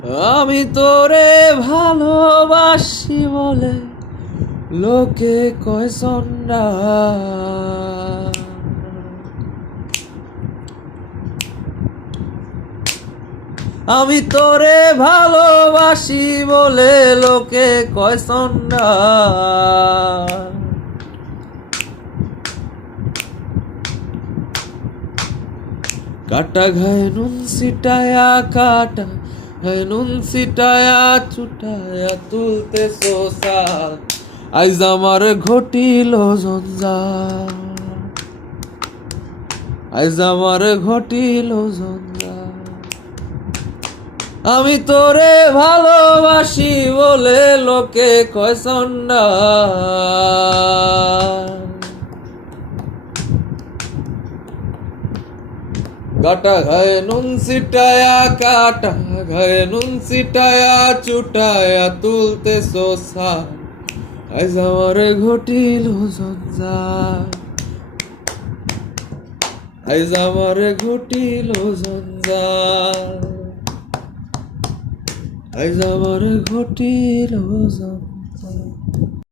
আমি তোরে ভালোবাসি বলে লোকে কয় সন্ধ্যা। আমি তোরে ভালোবাসি বলে লোকে কয় সন্ধ্যা। কাটা ঘায়ে নুন সিটায়া কাটা ঘায়ে নুন সিটায়া ছুটায়া তুলতে সোসাল আইজ আমার ঘটিল জঞ্জাল। আইজ আমার ঘটিল জঞ্জাল। আমি তোরে ভালোবাসি বলে লোকে কয় সন্ধ্যা। কাটা ঘায়ে নুন সিটায়া কাটা ঘায়ে নুন সিটায়া চুটায়া তুলতে সোসা আইজ আমার ঘটিল জঞ্জাল। আইজ আমার ঘটিল জঞ্জাল। আইজ আমার ঘটিল জঞ্জাল।